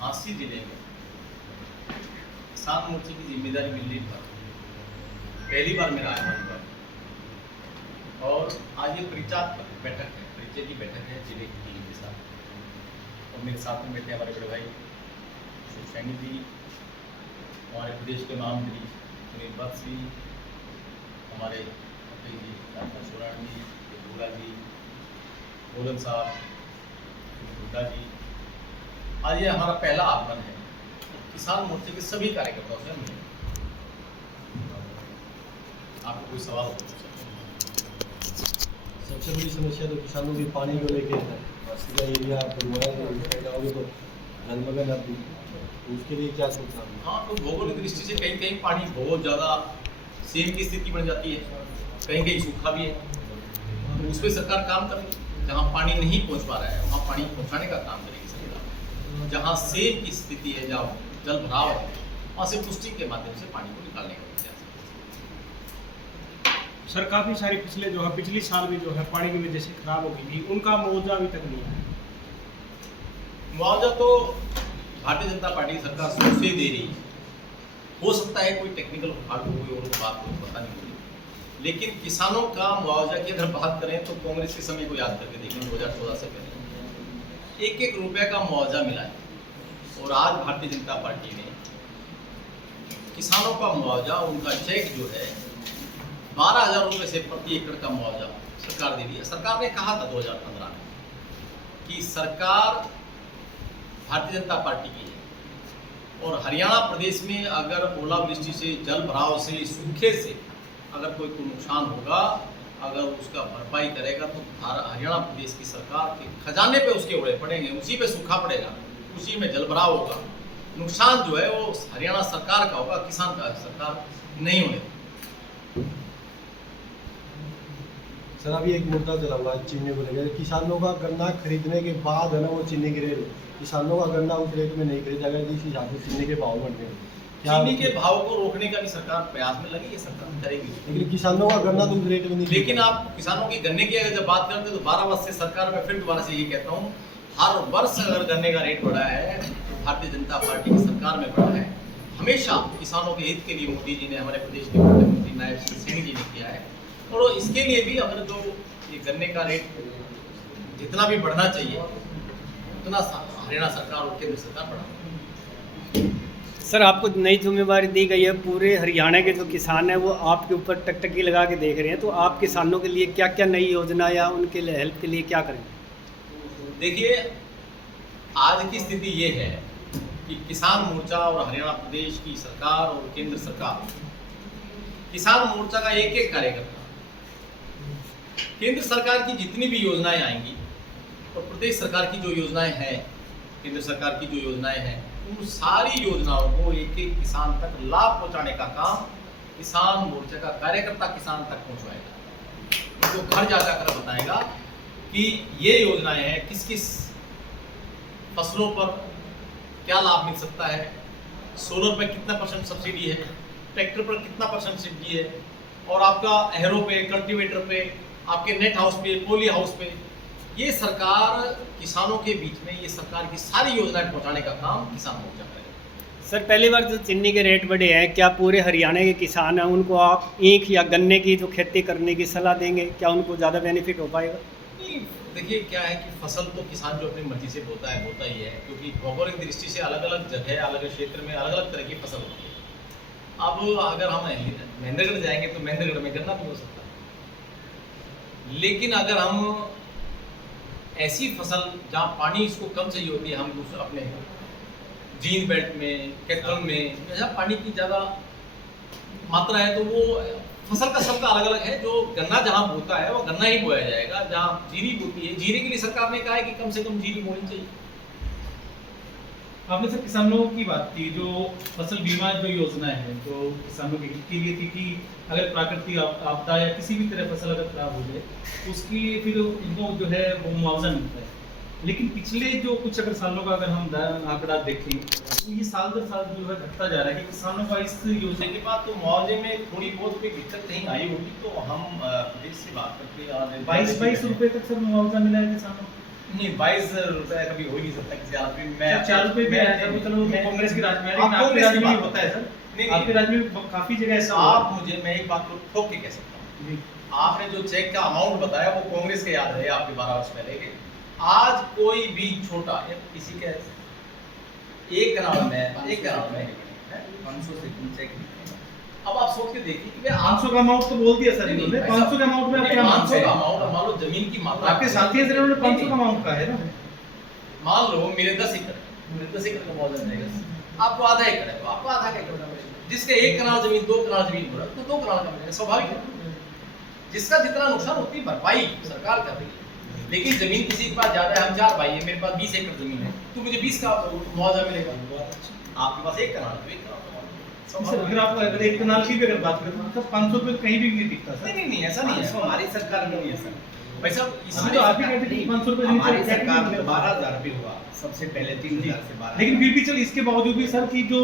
झांसी जिले में किसान मोर्चे की जिम्मेदारी मिलने पर पहली बार मेरा आगमन हुआ और आज ये परिचय बैठक है, परिचय की बैठक है जिले की टीम के साथ। और मेरे साथ में बैठे हमारे बड़े भाई सैनी जी, हमारे प्रदेश के महामंत्री सुनील भट्ट जी, हमारे जी डॉक्टर सोराण जी, भूला जी, मोदन साहब, भूला जी। आज ये हमारा पहला आगमन है किसान मोर्चे के सभी कार्यकर्ताओं से मिले। आपको कोई सवाल हो तो सबसे बड़ी समस्या तो किसानों की पानी को लेके है। बस्ती का एरिया जाओगे तो जलमग्न अब तो उसके लिए क्या सोचना है? हाँ, तो भौगोलिक दृष्टि से कहीं कहीं पानी बहुत ज़्यादा सेम की स्थिति बन जाती है, कहीं कहीं सूखा भी है। तो उस पर सरकार काम करेगी। जहाँ पानी नहीं पहुँच पा रहा है वहाँ पानी पहुँचाने का काम करेगी सरकार। जहाँ सेम की स्थिति है, जहाँ जल भराव है, वहाँ से पुष्टि के माध्यम से पानी को निकालने का प्रयास। सर काफ़ी सारी फसलें जो है पिछली साल भी जो है पानी की वजह से खराब हो गई थी, उनका मुआवजा अभी तक नहीं है। मुआवजा तो भारतीय जनता पार्टी की सरकार शुरू से दे रही है। हो सकता है कोई टेक्निकल फॉल्ट हो कोई और बात को पता नहीं होगी, लेकिन किसानों का मुआवजा की अगर बात करें तो कांग्रेस के समय को याद करके देखें, 2014 से पहले 1-1 रुपये का मुआवजा मिला है। और आज भारतीय जनता पार्टी ने किसानों का मुआवजा, उनका चेक जो है 12,000 रुपये से प्रति एकड़ का मुआवजा सरकार दे रही है। सरकार ने कहा था 2015 में कि सरकार भारतीय जनता पार्टी की है और हरियाणा प्रदेश में अगर ओलावृष्टि से, जल भराव से, सूखे से अगर कोई नुकसान होगा, अगर उसका भरपाई करेगा तो हरियाणा प्रदेश की सरकार के खजाने पे उसके उड़े पड़ेंगे, उसी पे सूखा पड़ेगा, उसी में जल भराव होगा। नुकसान जो है वो हरियाणा सरकार का होगा, किसान का सरकार नहीं होने। सर अभी एक मुद्दा चला हुआ है चीनी को लेकर। किसानों का गन्ना खरीदने के बाद है ना वो चीनी की रेट, किसानों का गन्ना उस रेट में नहीं खरीदा गया जिस हिसाब से चीनी के भाव बढ़ गए। चीनी के भाव को रोकने का भी सरकार प्रयास में लगी है, सरकार करेगी। लेकिन किसानों का गन्ना तो उस रेट में नहीं। लेकिन आप किसानों की गन्ने की अगर जब बात करते हैं तो 12 वर्ष से सरकार में फिर दोबारा से ये कहता हूँ, हर वर्ष अगर गन्ने का रेट बढ़ा है तो भारतीय जनता पार्टी की सरकार में बढ़ा है। हमेशा किसानों के हित के लिए मोदी जी ने, हमारे प्रदेश के मुख्यमंत्री नायब श्री सैनी जी ने किया है। और इसके लिए भी अगर जो ये गन्ने का रेट जितना भी बढ़ना चाहिए उतना हरियाणा सरकार और केंद्र सरकार बढ़ा। सर आपको नई जिम्मेवारी दी गई है, पूरे हरियाणा के जो किसान हैं वो आपके ऊपर टकटकी लगा के देख रहे हैं, तो आप किसानों के लिए क्या क्या नई योजना या उनके लिए हेल्प के लिए क्या करें? देखिए, आज की स्थिति ये है कि किसान मोर्चा और हरियाणा प्रदेश की सरकार और केंद्र सरकार, किसान मोर्चा का एक एक कार्यकर्ता केंद्र सरकार की जितनी भी योजनाएं आएंगी और प्रदेश सरकार की जो योजनाएं हैं, केंद्र सरकार की जो योजनाएं हैं, उन सारी योजनाओं को एक एक किसान तक लाभ पहुंचाने का काम किसान मोर्चा का कार्यकर्ता किसान तक पहुंचवाएगा। उनको घर जा जाकर बताएगा कि ये योजनाएं हैं, किस किस फसलों पर क्या लाभ मिल सकता है, सोलर पर कितना % सब्सिडी है, ट्रैक्टर पर कितना % सब्सिडी है, और आपका एहरो पे, कल्टीवेटर पे, आपके नेट हाउस पे, पोली हाउस पे। ये सरकार किसानों के बीच में ये सरकार की सारी योजनाएं पहुंचाने का काम किसान मोर्चा करेगा। सर पहली बार जो चीनी के रेट बढ़े हैं, क्या पूरे हरियाणा के किसान हैं उनको आप ईख या गन्ने की जो खेती करने की सलाह देंगे? क्या उनको ज़्यादा बेनिफिट हो पाएगा? नहीं, देखिए क्या है कि फसल तो किसान जो अपनी मर्जी से बोता है बोता ही है, क्योंकि भौगोलिक दृष्टि से अलग अलग जगह, अलग अलग क्षेत्र में अलग अलग तरह की फसल होती है। अब अगर हम महेंद्रगढ़ जाएंगे तो महेंद्रगढ़ में गन्ना भी हो सकता है, लेकिन अगर हम ऐसी फसल जहाँ पानी इसको कम चाहिए होती है, हम अपने जींद बेल्ट में, कैथल में जहाँ पानी की ज़्यादा मात्रा है, तो वो फसल का सबका अलग अलग है। जो गन्ना जहाँ बोता है वो गन्ना ही बोया जाएगा। जहाँ जीरी बोती है, जीरी के लिए सरकार ने कहा है कि कम से कम जीरी बोनी चाहिए। आपने सर किसानों की बात की, जो फसल बीमा जो योजना है जो किसानों के हित के लिए थी कि अगर प्राकृतिक आपदा या किसी भी तरह फसल अगर खराब हो जाए उसकी फिर उनको जो है वो मुआवजा मिलता है। लेकिन पिछले जो कुछ अगर सालों का अगर हम आंकड़ा देखें तो ये साल दर साल जो है घटता जा रहा है कि किसानों का इस योजना के बाद तो मुआवजे में थोड़ी बहुत कोई दिक्कत नहीं आई होगी तो हम प्रदेश से बात करते हैं। 22 रुपये तक सर मुआवजा मिला है किसानों को। नहीं, 22 रुपए कभी हो ही नहीं सकता किसी हालत में। मैं 4 रुपए भी आया था, मतलब कांग्रेस के राज में, लेकिन आप आपके कांग्रेस राज की में नहीं बात होता है सर। नहीं, नहीं। आपके राज्य में काफी जगह ऐसा हुआ आप मुझे, मैं एक बात को ठोक के कह सकता हूँ, जी। आपने जो चेक का अमाउंट बताया वो कांग्रेस के याद रहे आपके 12 वर्ष पहले के। आज कोई भी छोटा किसी के 1 करोड़ में 500 से चेक, अब आप सोच के देखिए कि 500 का अमाउंट तो बोल दिया सर इन्होंने। 500 का अमाउंट में आप क्या 500 मानते का हैं? अमाउंट, मान लो जमीन की मात्रा आपके साथी हैं सर, इन्होंने 500 का अमाउंट का है ना। मान लो मेरे 10 एकड़, मेरे 10 एकड़ का मौजा जाएगा, आपको आधा एकड़ है तो आपको आधा एकड़ का मिलेगा। जिसके 1 कनाल जमीन 2 कनाल जमीन बोला तो 2 कनाल का मिलेगा, स्वाभाविक है। जिसका जितना नुकसान उतनी भरपाई सरकार कर रही है। लेकिन जमीन किसी के पास ज्यादा है, हम 4 भाई हैं, मेरे पास 20 एकड़ जमीन है, तो मुझे 20 का मुआवजा मिलेगा। आपके पास 1 कनाल तो 1 कनाल का मुआवजा। सर अगर आप अगर 1 कनाल की भी अगर बात करें तो 500 रुपए कहीं भी नहीं दिखता सर। नहीं ऐसा नहीं है, हमारी सरकार में नहीं है सर। भाई साहब अभी इसमें तो आप ही कहते हैं कि 500 रुपए हमारी सरकार में 12,000 रुपए हुआ, सबसे पहले 3,000 से 12,000। लेकिन फिर भी चल इसके बावजूद भी सर की जो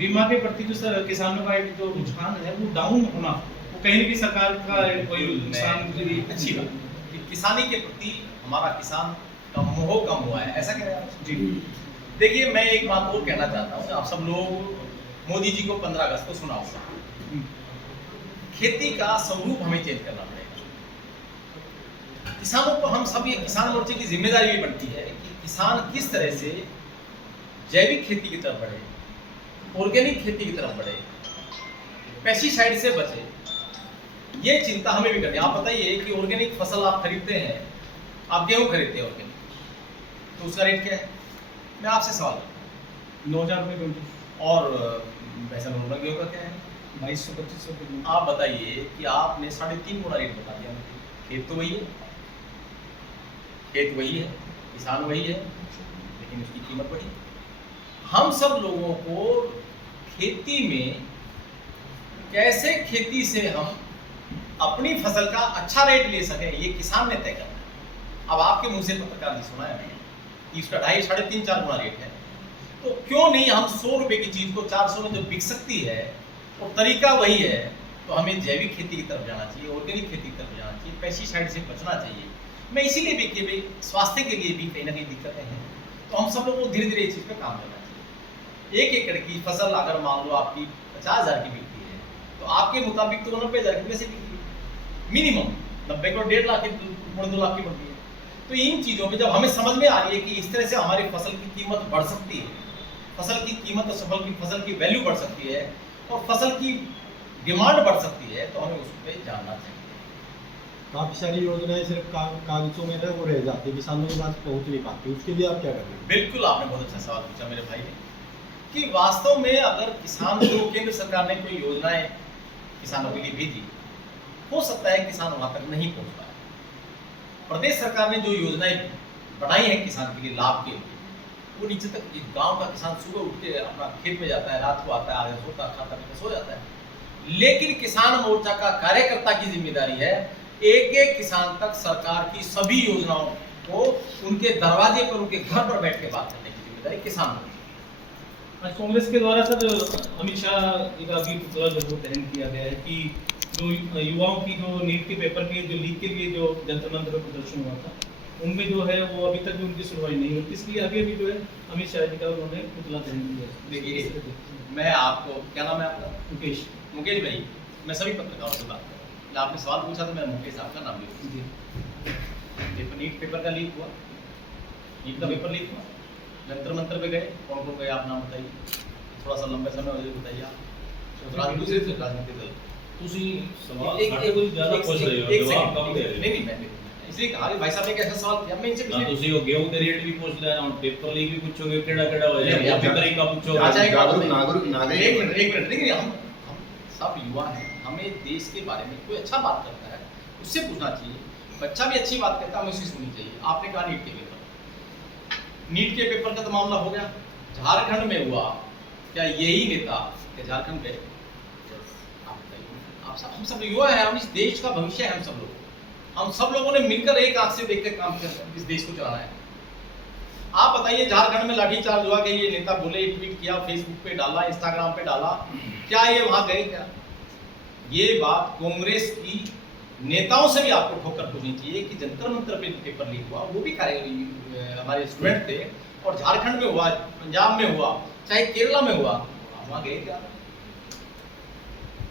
बीमा के प्रति जो सर किसानों का एक जो रुझान है वो डाउन होना, वो कहीं ना कहीं सरकार का कोई नुकसान के लिए अच्छी बात कि किसानी के प्रति हमारा किसान का मोह कम हुआ है, ऐसा कह रहे हैं आप? जी। देखिए मैं एक बात और कहना चाहता हूँ, आप सब लोग मोदी जी को 15 अगस्त को सुना होगा। खेती का स्वरूप हमें चेंज करना पड़ेगा। किसानों को हम सब, ये किसान मोर्चे की जिम्मेदारी भी बनती है कि किसान किस तरह से जैविक खेती की तरफ बढ़े, ऑर्गेनिक खेती की तरफ बढ़े, पेस्टिसाइड से बचे। ये चिंता हमें भी करनी है। आप बताइए कि ऑर्गेनिक फसल आप खरीदते हैं, आप गेहूं खरीदते हैं ऑर्गेनिक, तो उसका रेट क्या है? मैं आपसे सवाल करता 9,000 रुपए क्विंटल हूं। और वैसा नॉर्मल गेहूं का क्या है? 2200-2500 रुपए। आप बताइए कि आपने 3.5 गुना रेट बता दिया मुझे। खेत तो वही है, खेत वही है, किसान वही है, लेकिन उसकी कीमत बढ़ी। हम सब लोगों को खेती में कैसे खेती से हम अपनी फसल का अच्छा रेट ले सकें, ये किसान ने तय करना है। अब आपके मुंह से पत्रकार जी सुना है मैंने कि इसका 2.5, 3.5, 4 गुना रेट है, तो क्यों नहीं हम 100 रुपए की चीज को 400 में जब बिक सकती है और तरीका वही है, तो हमें जैविक खेती की तरफ जाना चाहिए, ऑर्गेनिक खेती की तरफ जाना चाहिए, पेस्टिसाइड से बचना चाहिए। मैं इसीलिए भी कि भाई स्वास्थ्य के लिए भी कहीं ना कहीं दिक्कतें हैं, तो हम सब लोगों को धीरे धीरे इस चीज़ पे काम करना चाहिए। 1 एकड़ की फसल अगर मान लो आपकी 50,000 की बिकती है, तो आपके मुताबिक तो 90,000 की वैसे बिकती है, मिनिमम 90 को 1.5 लाख की 2 लाख की बढ़ती है। तो इन चीज़ों पे जब हमें समझ में आ रही है कि इस तरह से हमारी फसल की कीमत बढ़ सकती है, फसल की कीमत और फसल की वैल्यू बढ़ सकती है और फसल की डिमांड बढ़ सकती है, तो हमें उस पर जानना चाहिए। काफ़ी सारी योजनाएं सिर्फ कागजों में ना वो रह जाती है, किसानों के पास पहुंच नहीं पाती, उसके लिए आप क्या करेंगे? बिल्कुल, आपने बहुत अच्छा सवाल पूछा मेरे भाई ने कि वास्तव में अगर किसान को केंद्र सरकार ने कोई योजनाएं किसानों के लिए भेजी, हो सकता है किसान वहां तक नहीं पहुंच पाए। प्रदेश सरकार ने जो योजनाएं बनाई हैं किसान के लिए लाभ के लिए, वो नीचे तक, गांव का किसान सुबह उठ के अपना खेत में जाता है, रात को आता है, आगे सोता खाता पीता सो जाता है। लेकिन किसान मोर्चा का कार्यकर्ता की जिम्मेदारी है एक एक किसान तक सरकार की सभी योजनाओं को उनके दरवाजे पर, उनके घर पर बैठ के बात करने की जिम्मेदारी किसान को। आज कांग्रेस के द्वारा सर अमित शाह जी का भी पुतला जो दहन किया गया है कि जो युवाओं की जो नीट के पेपर के जो लीक के लिए जो जंतर मंतर पर प्रदर्शन हुआ था, उनमें जो है वो अभी तक भी उनकी सुनवाई नहीं हुई, इसलिए अभी अभी जो है अमित शाह जी का उन्होंने पुतला दहन किया। देखिए, मैं आपको, क्या नाम है आपका? मुकेश भाई, मैं सभी पत्रकारों से बात कर रहा हूँ। जब आपने सवाल पूछा तो मैं मुकेश साहब का नाम लिया। जी। पेपर, नीट पेपर का लीक हुआ, नीट का पेपर लीक हुआ, जंतर मंतर पे गए, कौन कौन गए आप नाम बताइए, थोड़ा सा लंबे समय हो जाए बताइए आप। दूसरे राजनीतिक दल ਤੁਸੀਂ ਸਵਾਲ ਸਾਡੇ ਕੋਲ ਜ਼ਿਆਦਾ ਪੁੱਛ ਰਹੇ ਹੋ, ਜਵਾਬ ਕਮ ਦੇ ਰਹੇ ਹੋ। नहीं मैंने इसलिए कहा कि भाई साहब ने एक ऐसा सवाल किया, मैं इनसे ਨਾ ਤੁਸੀਂ ਉਹ गेहूं ਦੇ ਰੇਟ ਵੀ ਪੁੱਛ ਲਿਆ, ਹੁਣ ਪੇਪਰ ਲੀਕ ਵੀ ਪੁੱਛੋਗੇ, ਕਿਹੜਾ ਕਿਹੜਾ ਹੋਇਆ, नहीं, ਉਹ ਵੀ तरीका पूछोगे। अच्छा, एक बात बताइए। नागरिक एक मिनट देखिए, हम सब युवा हैं, हमें देश के बारे में कोई अच्छा बात करता है उससे पूछना चाहिए, बच्चा भी अच्छी बात कहता है हमें उससे सुननी चाहिए। आपने कहा नीट के पेपर, नीट के पेपर का तो मामला हो गया, झारखंड में हुआ, क्या यही नेता क्या झारखंड गए? आप बताइए, आप सब, हम सब युवा हैं, हम इस देश का भविष्य है, हम सब लोगों ने मिलकर एक आंख से देखकर काम कर इस देश को चलाना है। आप बताइए, झारखंड में लाठीचार्ज हुआ कि ये नेता बोले, ट्वीट किया, फेसबुक पे डाला, इंस्टाग्राम पे डाला, क्या ये वहां गए? क्या ये बात कांग्रेस की नेताओं से भी आपको ठोकर पूछनी चाहिए कि जंतर मंतर पे पेपर लीक हुआ, वो भी हमारे स्टूडेंट थे, और झारखंड में हुआ, पंजाब में हुआ, चाहे केरला में हुआ, आप वहां गए क्या?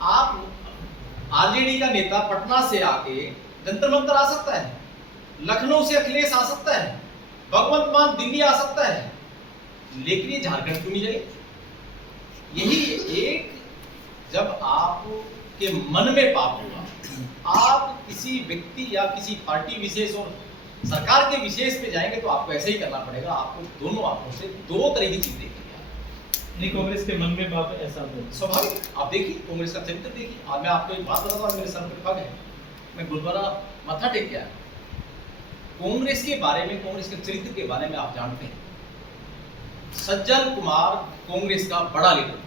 आप आरजेडी का नेता पटना से आके जंतर मंतर आ सकता है, लखनऊ से अखिलेश आ सकता है, भगवंत मान दिल्ली आ सकता है, लेकिन ये झारखंड क्यों नहीं जाए? यही एक, जब आपके मन में पाप होगा, आप किसी व्यक्ति या किसी पार्टी विशेष और सरकार के विशेष पे जाएंगे तो आपको ऐसे ही करना पड़ेगा। आपको दोनों आंखों से दो तरह की चीज देखनी है। नहीं, कांग्रेस के मन में बात ऐसा हो, स्वाभाविक, आप देखिए कांग्रेस का चरित्र देखिए। आज मैं आपको एक बात बताता हूँ, मेरे सर पे पग है, मैं गुरुद्वारा माथा टेक के आया। कांग्रेस के बारे में, कांग्रेस के चरित्र के बारे में आप जानते हैं, सज्जन कुमार कांग्रेस का बड़ा लीडर।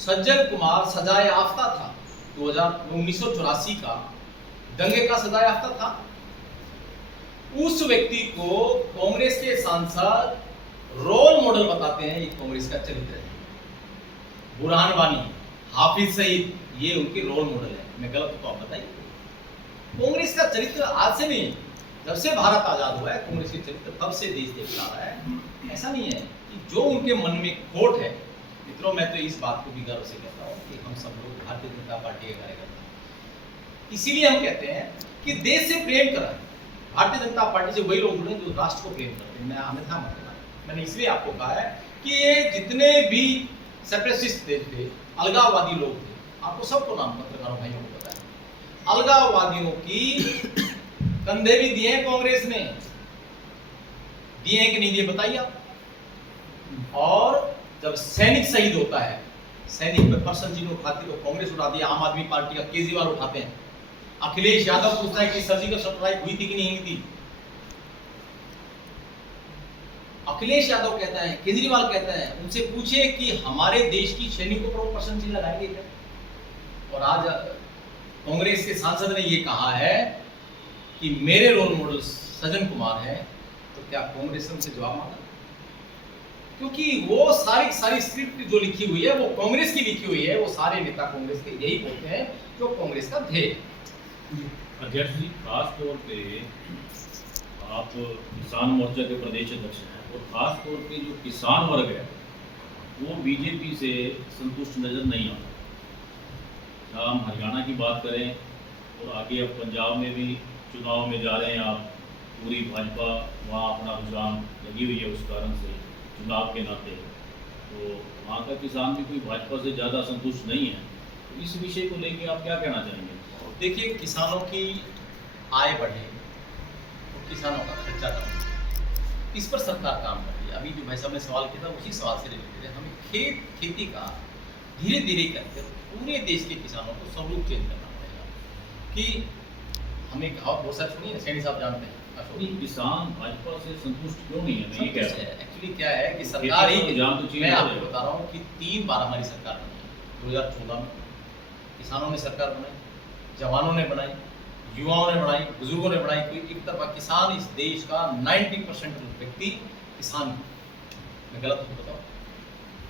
सज्जन कुमार सजाए याफ्ता था, 1984 का दंगे का सजाए याफ्ता था। उस व्यक्ति को कांग्रेस के सांसद रोल मॉडल बताते हैं, ये कांग्रेस का चरित्र है। बुरहान वानी, हाफिज सईद, ये उनके रोल मॉडल है। मैं गलत तो आप बताइए। कांग्रेस का चरित्र आज से नहीं, जब से भारत आजाद हुआ है कांग्रेस के चरित्र तब से देश देखता रहा है। ऐसा नहीं है कि जो उनके मन में खोट है। मित्रों, मैं तो इस बात को भी गर्व से कहता हूँ कि हम सब लोग भारतीय जनता पार्टी के कार्यकर्ता हैं। इसीलिए हम कहते हैं कि देश से प्रेम करें। भारतीय जनता पार्टी से वही लोग जुड़े जो राष्ट्र को प्रेम करते हैं। मैं अन्यथा मत कहना। मैंने इसलिए आपको कहा है कि ये जितने भी सेपरेटिस्ट थे, अलगाववादी लोग थे, आपको सबको नाम पत्रकारों भाइयों को पता है, अलगाववादियों की कंधे भी दिए हैं कांग्रेस ने, दिए हैं कि नहीं दिए बताइए आप। और जब सैनिक शहीद होता है, सैनिक पे पर्सन चिन्ह उठाती तो कांग्रेस उठाती है, आम आदमी पार्टी का केजरीवाल उठाते हैं। अखिलेश यादव पूछता है कि सर्जिकल स्ट्राइक हुई थी कि नहीं हुई थी। अखिलेश यादव कहता है, केजरीवाल कहता है, उनसे पूछे कि हमारे देश की सैनिकों पर पर्सन चिन्ह लगाएंगे क्या? और आज कांग्रेस के सांसद ने ये कहा है कि मेरे रोल मॉडल सज्जन कुमार है, तो क्या कांग्रेस ने उनसे जवाब मांगा? क्योंकि वो सारी स्क्रिप्ट जो लिखी हुई है वो कांग्रेस की लिखी हुई है। वो सारे नेता कांग्रेस के यही बोलते हैं जो कांग्रेस का ध्येय। अध्यक्ष जी, खास तौर पे आप किसान मोर्चा के प्रदेश अध्यक्ष हैं, और खास तौर पे जो किसान वर्ग है वो बीजेपी से संतुष्ट नजर नहीं आता। हम हरियाणा की बात करें और आगे अब पंजाब में भी चुनाव में जा रहे हैं आप, पूरी भाजपा वहाँ अपना रुझान लगी हुई है उस कारण से, चुनाव के नाते, तो वहाँ का किसान भी कोई भाजपा से ज़्यादा संतुष्ट नहीं है। तो इस विषय को लेके आप क्या कहना चाहेंगे? देखिए, किसानों की आय बढ़े तो किसानों का खर्चा कम, इस पर सरकार काम कर रही है। अभी जो भाई साहब ने सवाल किया था उसी सवाल से रिलेटेड है। हमें खेती का धीरे धीरे करके पूरे देश के किसानों को स्वरूप चेंज करना पड़ेगा। कि हमें बहुत सारे सुनिए, सैनी साहब जानते हैं, किसान भाजपा से संतुष्ट क्यों नहीं है? मैं ये कह रहा हूं। एक्चुअली क्या है कि सरकार ही, तो मैं आपको बता रहा हूँ कि 3 बार हमारी सरकार बनी। 2014 में किसानों ने सरकार बनाई, जवानों ने बनाई, युवाओं ने बनाई, बुजुर्गों ने बनाई। कोई एक तरफा किसान, इस देश का 90% व्यक्ति किसान। मैं गलत हूँ बताऊँ?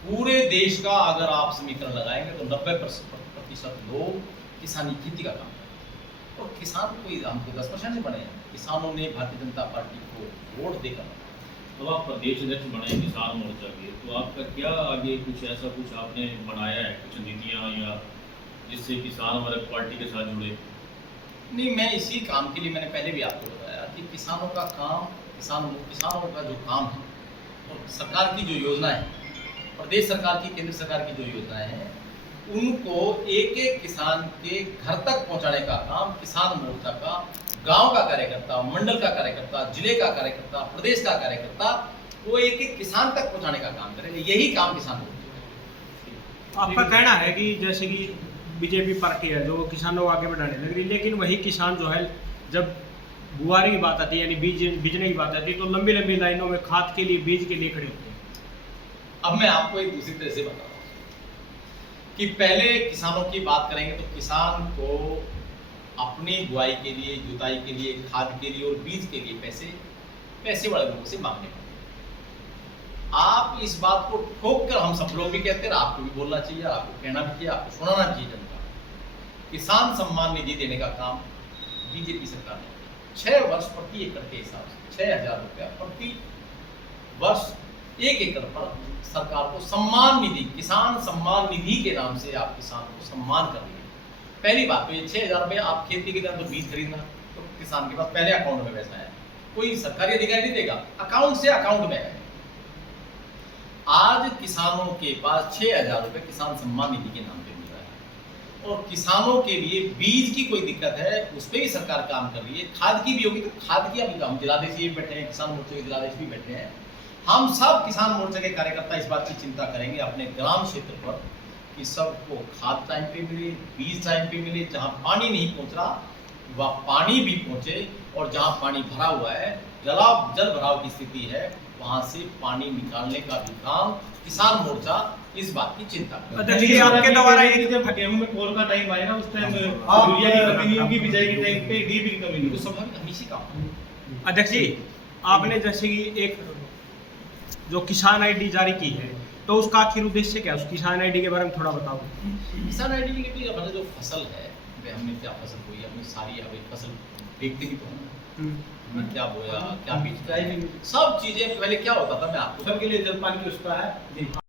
पूरे देश का अगर आप समीकरण लगाएंगे तो 90% लोग किसानी खेती का काम करते हैं। और किसान कोई हम तो 10% से बने हैं। किसानों ने भारतीय जनता पार्टी को वोट देकर, तो आप प्रदेश अध्यक्ष बने किसान मोर्चा के, तो आपका क्या आगे कुछ ऐसा कुछ आपने बनाया है, कुछ नीतियाँ या जिससे किसान वर्ग पार्टी के साथ जुड़े? नहीं, मैं इसी काम के लिए, मैंने पहले भी आपको बताया कि किसानों का काम, किसानों का जो काम है और सरकार की जो योजना है, प्रदेश सरकार की, केंद्र सरकार की जो योजनाएं हैं, उनको एक एक किसान के घर तक पहुंचाने का काम किसान मोर्चा का, गांव का कार्यकर्ता, मंडल का कार्यकर्ता, जिले का कार्यकर्ता, प्रदेश का कार्यकर्ता, वो एक एक किसान तक पहुंचाने का काम करेंगे। यही काम किसान मोर्चा। आपका कहना है कि जैसे कि बीजेपी पार्टी है जो किसानों को आगे बढ़ाने लग रही है, लेकिन वही किसान जो है जब बुआरी की बात आती है, यानी बीजने की बात आती है, तो लंबी लंबबी लाइनों में खाद के लिए, बीज के लिए खड़े होते हैं। अब मैं आपको एक दूसरी तरह से बता रहा हूँ कि पहले किसानों की बात करेंगे तो किसान को अपनी बुआई के लिए, जुताई के लिए, खाद के लिए और बीज के लिए पैसे वाले लोगों से मांगने पड़ते। आप इस बात को ठोक कर, हम सब लोग भी कहते हैं, आपको भी बोलना चाहिए, आपको कहना भी चाहिए, आपको सुनाना भी चाहिए जनता किसान सम्मान निधि देने का काम बीजेपी सरकार ने 6 वर्ष प्रति एकड़ के हिसाब से 6,000 रुपया प्रति वर्ष 1 एकड़ पर सरकार को सम्मान निधि, किसान सम्मान निधि के नाम से आप किसान को सम्मान कर रही है। पहली बात तो ये 6,000 रुपये आप खेती के अंदर तो बीज खरीदना तो किसान के पास पहले अकाउंट में पैसा है, कोई सरकारी अधिकारी नहीं देगा, अकाउंट से अकाउंट में है। आज किसानों के पास 6,000 रुपये किसान सम्मान निधि के नाम पे मिल रहा है और किसानों के लिए बीज की कोई दिक्कत है उस पर भी सरकार काम कर रही है। खाद की भी होगी तो खाद की अभी हम जिलाधीश भी बैठे हैं, किसान मोर्चे के जिलाधीश भी बैठे हैं। हम सब किसान मोर्चे के कार्यकर्ता इस बात की चिंता करेंगे अपने ग्राम क्षेत्र पर कि सबको खाद टाइम पे मिले, बीज टाइम पे मिले, जहाँ पानी नहीं पहुँच रहा वह पानी भी पहुँचे और जहाँ पानी भरा हुआ है जल भराव की स्थिति है वहाँ से पानी निकालने का भी काम किसान मोर्चा इस बात की चिंता करेगा। अध्यक्ष जी, आपके द्वारा एक जब गेहूं में पोल का टाइम आएगा उस टाइम यूरिया की कमी नहीं होगी, बिजाई के टाइम पे डीपी की कमी नहीं तो होगी। स्वाभाविक हमेशा काम अध्यक्ष जी, आपने जैसे कि एक जो किसान आईडी जारी की है तो उसका आखिर उद्देश्य क्या है? उस किसान आईडी के बारे में थोड़ा बताओ। किसान आईडी के लिए अपना जो फसल है वे हमने क्या फसल बोई, अपनी सारी अभी फसल देखते ही तो हैं। हमने क्या बोया, क्या बीज, सब चीजें पहले क्या होता था मैं आपको सबके लिए जलपान की व्यवस्था है।